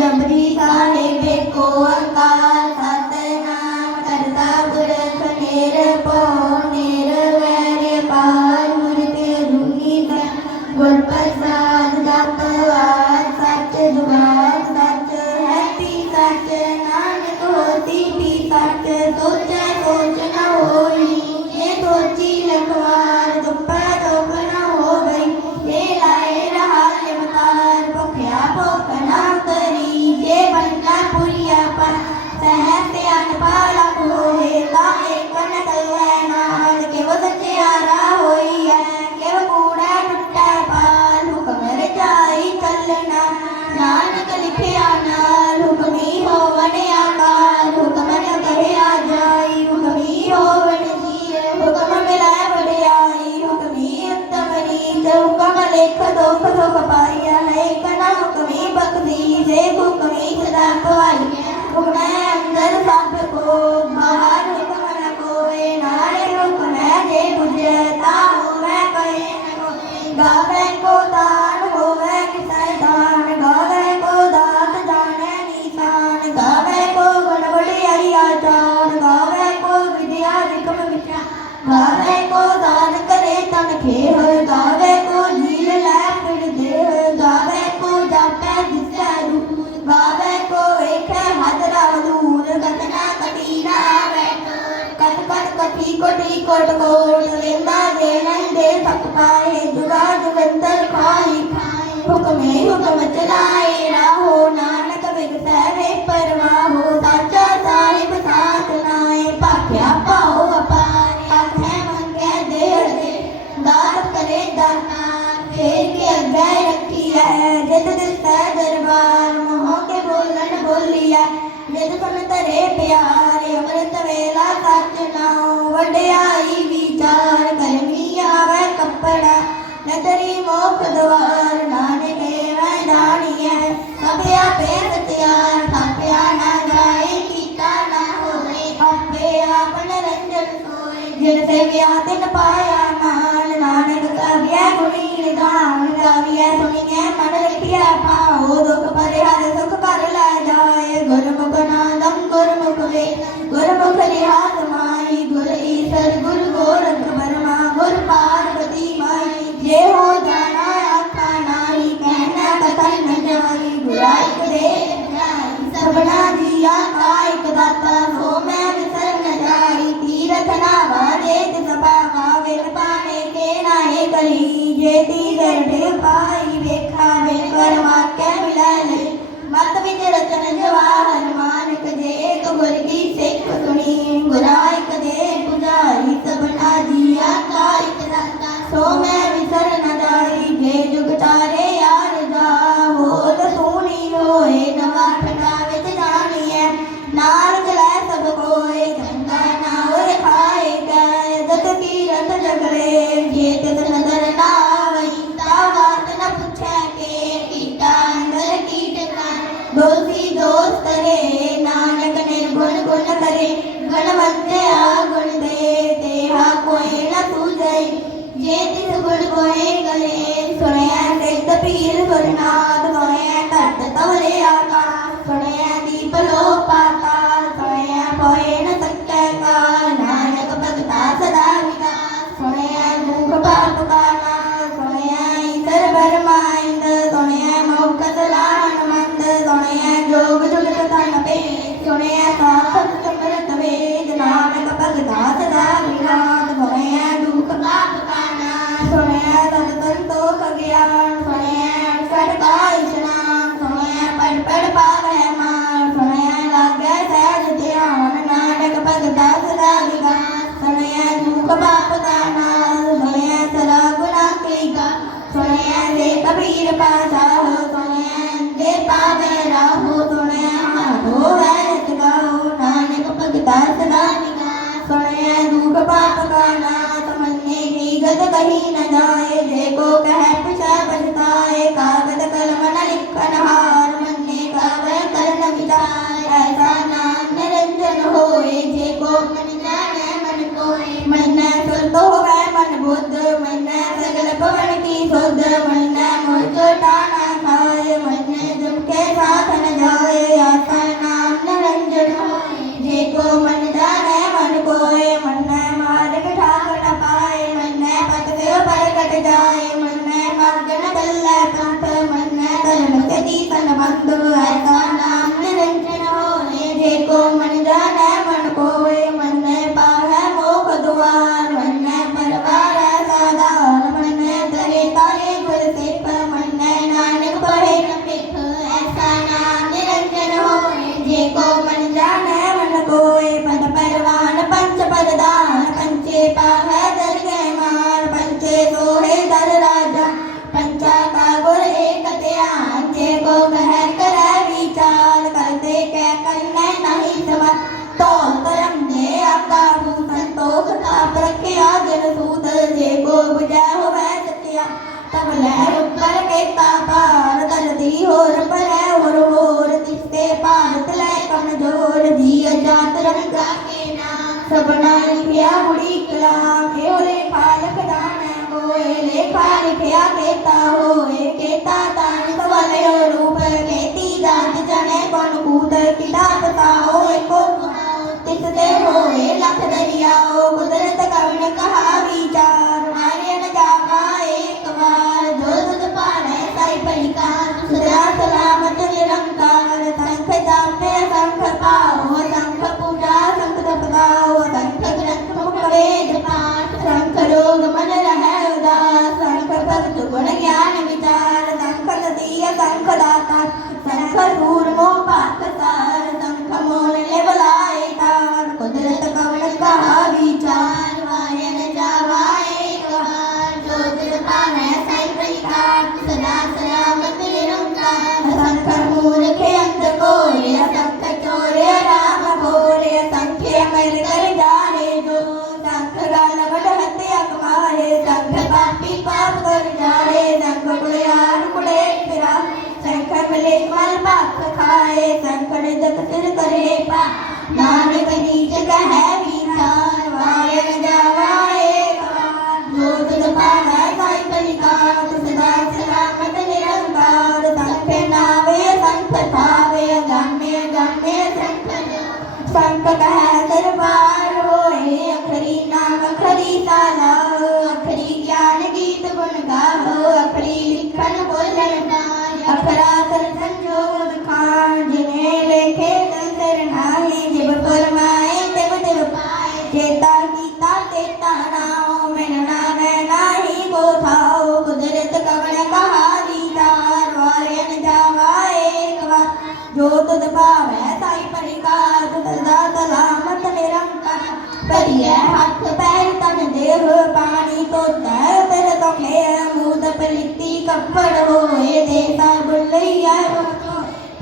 जबरी साहिब को अंकार सतनाम करता पुरख निरभौ निर्वैर पार मूर्ति रूनी गुर प्रसाद जपवाद सच जुगाद सच है पी सच नानक होती पी सच सोचे सोच न होई ये सोची लखवार दुपा दुप न हो गई ये लाए रहा लिमतार भुखिया भुख न करी ये बनना पुरिया पर सहते अनपाला होए ताए कन है नाल के वो सच्चारा होई है के वो कूड़ा टुट्टा पाल हुक्म रचाई चलना नानक लिखिया नाल हुक्मी होवन आकार हुक्म न कहे आ जाई हुक्मी होवन जीए हुक्म मिला बड़ाई हुक्मी अंतमनी हुक्म लेख दोख दुख पाया है कना हुक्मी बख्शी से हुक्मी सदा पाई हुक्म अंदर सब को बाहर हुक्म न कोई नारे हुक्म जे बुझता होवे कहे न गावे को दान होवे किसे दान गावे को दात जाने निशान गावे को गुण बड़ाई आचार गावे को विद्या विक्रम विचार गावे को दान करे तन खेह गावे को झील लै फिर देह गावे को जापे दिसे रूप गावे को एक हजरा दूर कतना कटी न आवे कट कट कटी कोटी कोट कोट लेंदा दे नहीं दे सक पाए जुगा जुगंतर खाई हुक्मे हुक्म चलाए राहो नानक बिगसै वे परवाहो साचा साहिब साथ नाए भाग्या पाओ अपार आखे मंगे दे दे दात करे दातार फेर के अग्गे रखी है जित दिसै दरबार मोह के बोलन बोलिया जित सुन तरे प्यारे अमृत वेला सच नाओ वड्याई विचार करमी आवे कपड़ा नदरी मोख द्वार नानक वै जानिए सब आपे सत्यार थाप्या ना जाए कीता ना होए आपे आपन रंजन सोए जिन से व्यातिन पाया मान नानक काव्य गुणी निधान गाविया सुनिए मन रखिया पाओ दुख परिहार सुख कर लै जाए गुरमुख नादम गुरमुख वे गुरमुख निहात माई गुर ईश्वर गुरु गोरख बर्मा गुर पार्वती माई जे हो जाना आखा नाई कहना कथन न जाई बुराई दे सबना जिया कायक दाता सो मैं विसर न जाई तीरथ नावा देत सभा वेल पाने के नाए करी जे तीर पाई वेखा वे कर वाक्य मिला ले मत विच रचन जवाहर मानक जे गुर की सिख सुनी बुराई कदे पुजारी सबना जिया कायक दाता सो मैं विसर न जाई जे जुग तारे यार जा होत सोनी होए नवा ठंडा विच जानिए नार चलै सब कोय चंगा ना होए खाए गए दत की रत जगड़े जे तित नजर ना आवई ता बात न पूछे के कीटा अंदर कीट दोषी दोष करे नानक निर्गुण गुण करे गणवंते गुण दे तेहा कोई न सूझई जे तिस गुण कोई करे सुनया सिद्ध पीर गुरनाथ सुनया घट तवले आकाश सुनया दीप लो पाताल सुनया कोई न सकै काल नानक भगता सदा विकास सुनया दुख पाप का नाश सुनया ईश्वर बरमाइंद सुनया मोक्ष सलाहन मंद सुनया जोग जुगत धन पे सुनया साधक समरत वेद नानक भगता सदा विकास सुनया दुख पाप का नाश सुनया सत संतोष ज्ञान सुनया अड़सठ का स्नान सुनया पढ़ पढ़ पावै मान सुनया लागे सहज ध्यान नानक भगता सदा विकास सुनया दुख पाप का नाश सुनया सदा गुना के गा सुनया दे कबीर पासा हो सुनया दे पावे राहो सुनया हाथो वैस गाओ नानक भगता सदा विकास सुनया दुख पाप का नाश मन्ने की गत कहीं न जाए जे को कह पिछा बचताए कागज कलम न लिखन हार मन्ने कावे करन विचार ऐसा नाम निरंजन होए जे को मन जाने मन कोई मन सुर तो वै मन बुद्ध मन सगल पवन की सुध मन मुझ टाना खाए मन जम के साथ न जाए बुझै होवै सत्या तब लहर ऊपर केता पार धरती होर परै होर तिसते भारत लै कमजोर जिय जात रंगा के नाम सबना लिखिया मुड़ी कलाम ए लेखा लख जाने होए लेखा लिखिया केता होए केता तान सवलयो रूप केती जात जने कौन कूद किताब ता होए को तिसते होए लख दरियाओ कुदरत कवि कहा विचार मारे न जावा एक बार जो तुझ पावे साई परिकार सदा सलामत निरंकार संख जापे संख पाओ संख पूजा संख तपदाओ संख ग्रंथ मुख वेद पाठ संख रोग मन रहे उदास संख भक्त गुण ज्ञान विचार संख नदीय संख दाता संख दूर मोह पाक सार संख मोल ले बुलाए तार कुदरत कवि कहा विचार वायन जावा एक बार जो तुझ पावे साई परिकार सदा सलामत निरंकार संख मूर्ख अंध कोरे संख चोरे राम भोरे संख्य मर कर जाहे जो संख गाल बड़ हत्या कमाए संख पापी पाप कर जाए संख कुड़ियार कुड़े फिरा संख मिले मल पाप खाए संख निदक सिर करे पा नानक नीच कहे विचार वायन जावा एक बार जो तुझ पावे साई परिकार सदा सलामत निरंकार संख नावे संख थावे गम्य गम्य संख कह दरबार होए अखरी नाम अखरी ताला अखरी ज्ञान गीत गुण गाओ अखरी लिखन बोलन अखरा कर संजोग खान जिन्हें लेखे संसर नाही जिब फरमाए तिब तिब पाए चेता कीता तेता नाओ मिलना नाही को थाओ कुदरत कवण कहा दीदार वायन जावा एक बार जो तुझ पावे साई परिकार सदा सलामत निरंकार परिय हाथ पैर तन देह पानी तो तर तो खे मूद पलिती कपड़ होए देता बुलैया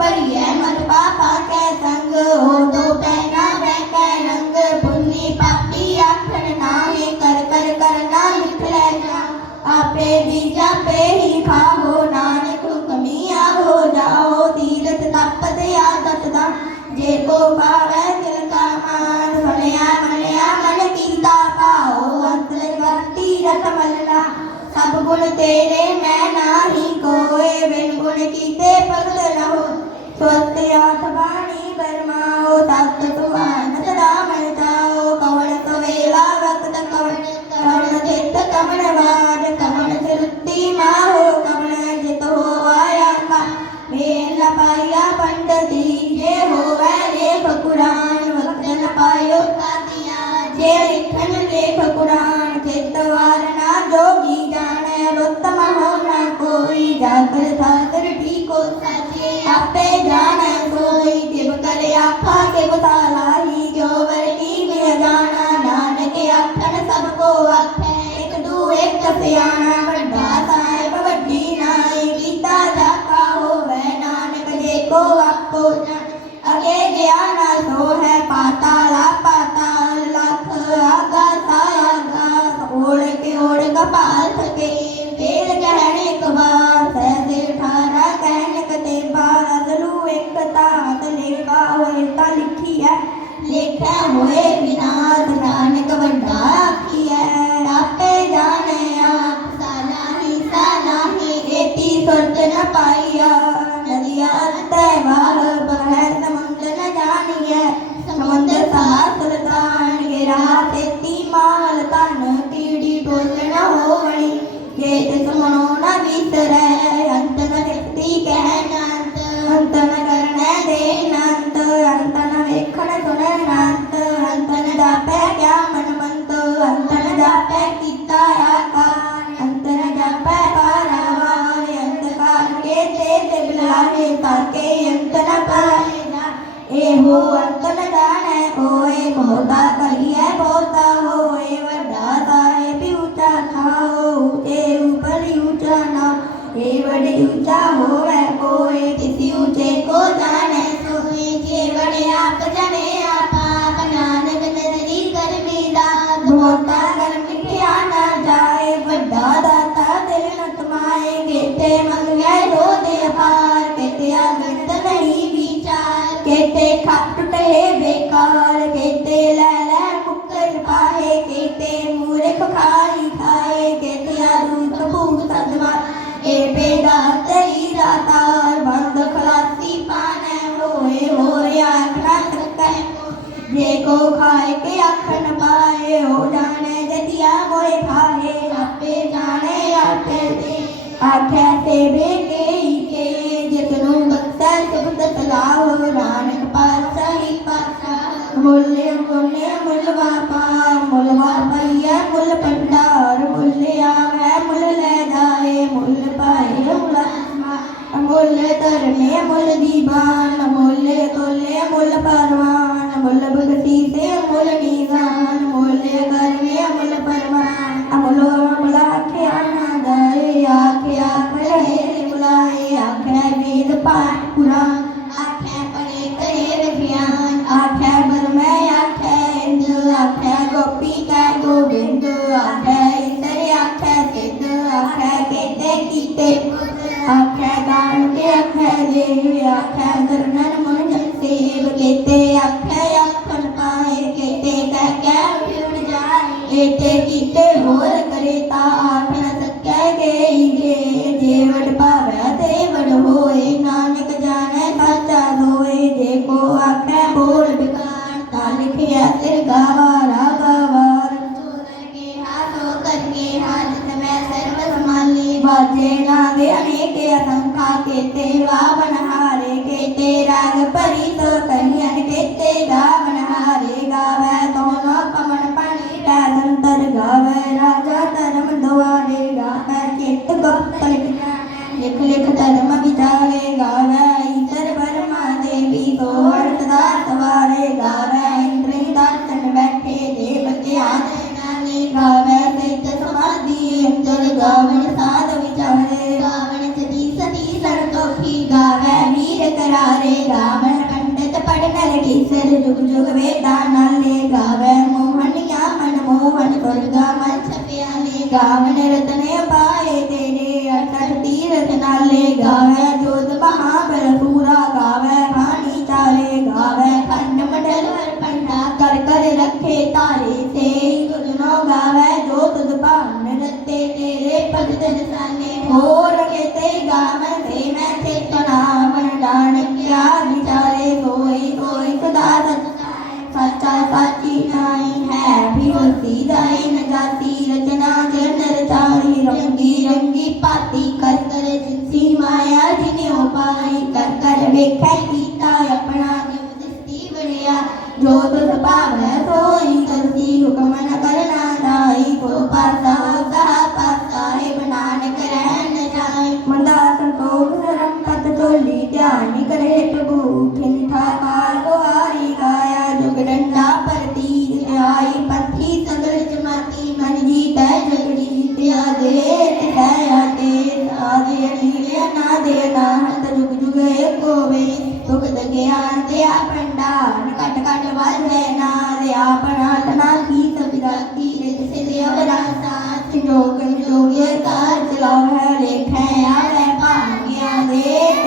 परिय मत पापा के संग हो तो पहना बैठे रंग पुन्नी पापी आखन नाहे कर कर करना निकले जा आपे बीजा पे ही खाओ नानक हुक्मिया हो जाओ तीरथ तपत आदत दा जे को पावे दिल का मान सुनिया मनिया मन कीता पाओ अंतर करती रत मलना सब गुण तेरे मैं नाही कोए बिन गुण कीते भगत रहो स्वस्थ आठ बाणी बरमाओ तत् सुहान सदा मन जाओ कवण सवेला वक्त कवण चित्त कवण वाद कवण श्रुति माहो कवण जित हो आया का मेल पाया पंडित जे हो लेख कुरान वक्त न पायो जे लिखन लेख कुरान चित्त वारना जोगी जाने उत्तम हो न कोई जाकर सागर ठीक हो सचे आपे जाने कोई जिब करे आखा के बताला ही जो वर्ती में जाना नानक आखन सबको आखे एक दू एक सियाना बड़ा साहिब वड्डी नाई कीता जाता हो वह नानक जे को आपको अगे ज्ञान सो है पाताला पाताल लख आगा सागा ओढ़ के ओढ़ कपाल थके फेर कहने कबार सहसे ठारा कहने कते बादलू एक तात लेखा होए ता लिखी है लेखा होए विनाश नानक वड्डा आखी है आपे जाने आप साना ही एती सुरत न पाइया नदिया तैवार बह समुद्र न जानिए समुद्र सासर तान गिरा तेती माल तन कीड़ी डोल न होवणी गेत सुनो न विसरै अंत न शक्ति कहना अंत न करने देखनांत अंत न वेखण सुननांत अंत न जापै क्या मन मंत अंत न जापै कीता आकार अंत न जापै पारावार अंत कार के ते बिलाहे ताके अंत न पाए एहो अंत न जाने होए बहुता कहिए बहुता होए वड्डा साहे भी ऊंचा खाओ ऊंचे ऊपर ऊंचा ना ए बड़े ऊंचा होवे कोई किसी ऊंचे को जाने सोए जे बड़े आप जाने आपा नानक नजरी कर मीरा बहुता कर मिठिया ना जाए को खाए के आखन पाए हो जाने जतिया मोए खाए आपे जाने आपे दे आख्या सेवे के जितनू बख्शा सुबत सलाह नानक पातशाह ही पातशाह मुल्ले मुन्ने मुलवा पार मुलवा भैया मुल भंडार मुल्ले आवे मुल ले जाए मुल पाए मुला मुल धरने मुल दीवान मुल तोले मुल परवान मुल भगती से मुल निजान मुल करवे मुल परवान अमलो मुला के आना दाए आखे आखे बुलाए आखे वेद पाठ पुराण आखे पढ़े करे विज्ञान आखे बरमे आखे इंद्र आखे गोपी का गोविंद आखे इंद्र आखे सिद्ध आखे केते कीते आखे दान के आखे देव आखे दरनन मन सेव केते आखे आखन पाए केते कह के उड़ जाए केते कीते होर करे ता आख न सकै गई जेवड़ पावै देवड़ होए नानक जाने साचा सोए जे को आखे बोल बिकार ता लिखिया सिर गवारा गवार करके हाथ समय सर्व संभाली बाजे नागे अनेक असंख्या केते वावन हारे केते राग परी तो कहियन केते गावन हारे गावे दोनों पवन पानी का संतर गावे राजा धर्म द्वारे गावे चित्त गुप्त लिख लिख धर्म विचारे गावे ईश्वर ब्रह्मा देवी को अर्थ सवारे गावे इंद्र दर्शन बैठे देवते आदि गावे सिद्ध समाधि अंतर गावन साध विचारे गावन सती सती संतोषी गावे वीर करारे गावन पंडित पढ़ लगी सर जुग जुग वेदा नाले गावे मोहन या मन मोहन दुर्गा मन छपियाले गावन रत्ने पाए तेरे अठठ तीरथ नाले गावे जोत महाबल पूरा गावे पानी चाले गावे खंड मंडल पंडा कर कर रखे तारे से गुजनो गावे जो तुझ पावन रते तेरे पद दर्शाने हो रखे ते गावन से मैं चेतना मन डान क्या विचारे सोई सोई सदा सच्चा साची नाई है भी वो सीधाई न जाती रचना जन रचाई रंगी रंगी पाती कर कर जिनसी माया जिन्हें पाई कर कर वेखै कीता अपना दिवदस्ती बढ़िया जो तुझ पावै सोई करती हुक्म न करना दाई को पासा पासा है नानक रहन जाए मंदा संतोष धर्म पद चोली ध्यान करे प्रभु खिंठा काल को हारी गाया जुग डंडा पर तीर आई पथी सगल जमाती मन जीत जग जीत आदे नीले ना दे नाहत जुग जुग एक होवे दुख दज्ञान दया भंडार कट कट वाजे ना दया पनाटना की सविदा की रित से देवरा साथ जोग जोगे कार चलाओ है लेखे आवे भाग्या देख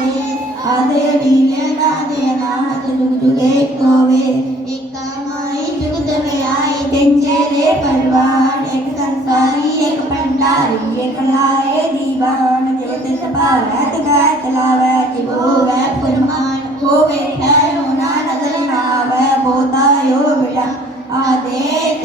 दे आदे नीले ना दे नाहत जुग जुग एक होवे एक माई जुग में आई तेंचे रे परवान एक संसारी एक भंडारी एक लाए दीवान जो तिस भावत गाय चलावे जिव होवे फरमान होवे खैरो ना नजर नावे बोता यो बिड़ा आदेश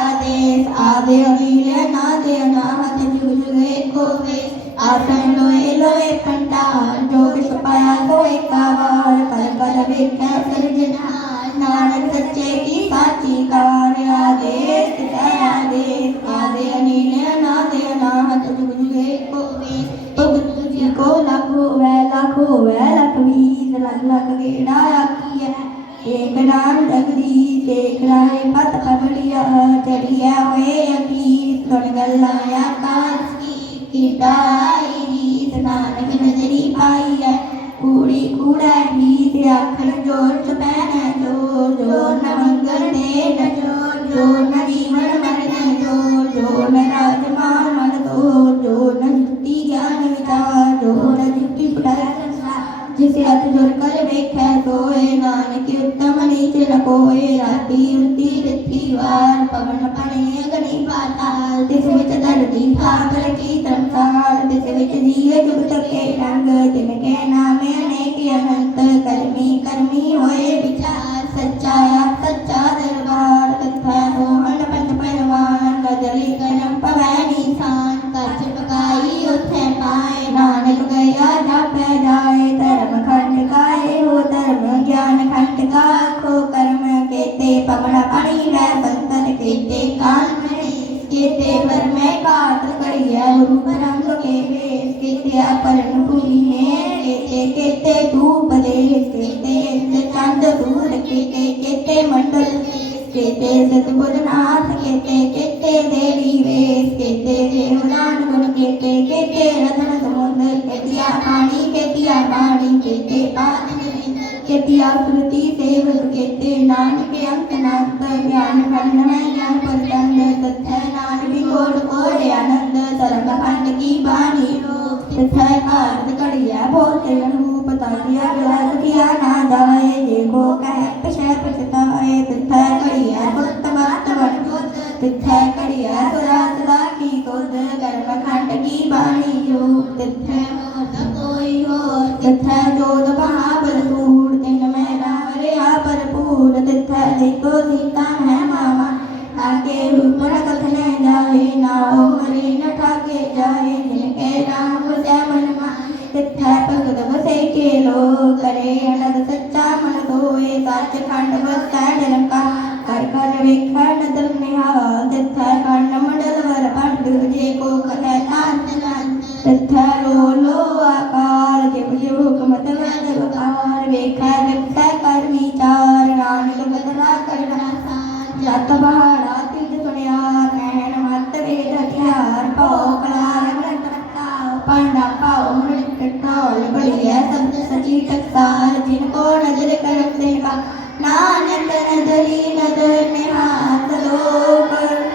आदेश आदे नीले ना दे नाहत जुग जुग एक होवे आसन लोए लोए भंडार जो किस पाया तो एक बार कर कर वेख्या सृजनहार नानक सच्चे की साची कार आदेश आदे नीले ना दे नाहत जुग जुग एक होवे तुझी को लाख होवे लख बीस लख लख गेड़ा आखी है एक नाम जगदीश एक राहे पत पबड़िया चढ़िया हुए अखीर सुन गल्लाया काश की रीत नानक नजरी पाई है कूड़ी कूड़ा ढीत आखन जोर चपैन जोर जोर न मंगल दे न जोर जोर न जीवन मरण जोर जोर न राजमान मन जोर जोर न जुक्ति ज्ञान विचार जोर न जुक्ति पढ़ाया जिसे अत जोर कर वेखै सोए नानक उत्तम नीच न कोए राती उल्टी रिथी वार पवन पणे अग्नि पाताल तिस विच धरती सागर की तरसाल तिस विच जीव जुगत के रंग तिनके नामे अनेक अनंत कर्मी कर्मी होए विचार सच्चा केतिया परन भूमि में केते केते धूप दे केते चंद दूर केते केते मंडल केते सतबुद्धनाथ केते केते देवी वेश केते देवदान गुण केते केते रतन समुद्र केतिया पानी केते पानी केतिया श्रुति सेवक केते नानक अंकनाथ ज्ञान खंड में ज्ञान परतंड तथा नानक कोट कोट आनंद सरंग खंड की बानी तथा कारत कड़िया बोलते रूप ताकिया ग्लास किया ना जाए देखो कह पशा पछताए तथा कड़िया भक्त बात बन तथा कड़िया सुरा सदा की कोद कर्म खंड की बानी जो तथा कोई हो तथा जोध महाबलपूर दिन में राम रिया भरपूर तथा देखो सीता है मामा ठाके रूप न कथने जाए नाओ हरि न ठाके जाए जिनके राम बसे मन तथा भगत बसे के लो करे अनद सच्चा मन धोए साच खंड बसा डरका कर कर वेखा नदर निहाल तथा खंड मंडल वर पंड जे को कथा तथा लो आकार जिव जिव हुकमत वकार वेखा रक्षा कर विचार नानक बदला करना जत बहाड़ा तिज सुनियार नैन मत वेद हथियार पाओ कलार पांडा पाओ मृत ढोल बढ़िया शब्द सची टकसार जिनको नजर कर का नानक नजरी नजर में हाथ लो कर